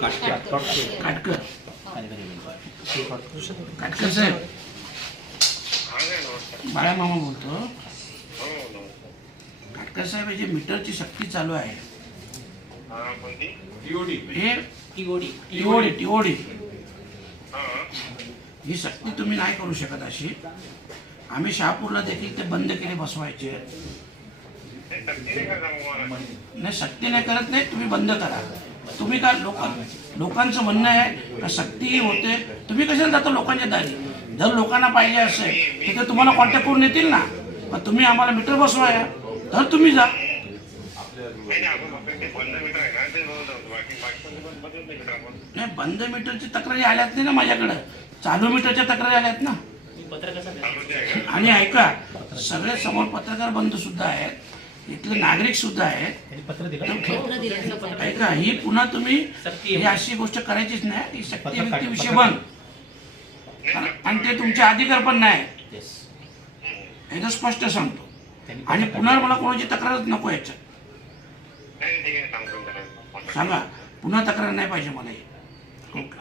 काटकर साहेब, बाळामामा बोलतो. काटकर साहेब, हे जे मीटरची सक्ती चालू आहे हे टीओडी ही सक्ती तुम्ही नाही करू शकत. अशी आम्ही शहापूरला देखील ते बंद केले बसवायचे. नाही, सक्ती नाही करत नाही, तुम्ही बंद करा. तुम्ही का लोकांचं म्हणणं आहे का सक्ती होते, तुम्ही कशाला जाता लोकांच्या दारी? जर लोकांना पाहिजे असेल तर ते तुम्हाला कॉन्टॅक्ट करून येतील ना. मग तुम्ही आम्हाला मीटर बसवाया तर तुम्ही जा. नाही, बंद मीटरची तक्रारी आल्यात नाही ना माझ्याकडं, चालू मीटरच्या तक्रारी आल्यात ना. आणि ऐका, सगळे समोर पत्रकार बंधू सुद्धा आहेत, इथले नागरिक सुद्धा आहेत. ऐका, ही पुन्हा तुम्ही ही अशी गोष्ट करायचीच नाही. ही सक्ती व्यक्ती विषय बंद, आणि ते तुमचे अधिकार पण नाही, एकदा स्पष्ट सांगतो. आणि पुन्हा मला कोणाची तक्रारच नको याच्यात. सांगा, पुन्हा तक्रार नाही पाहिजे मला. ओके.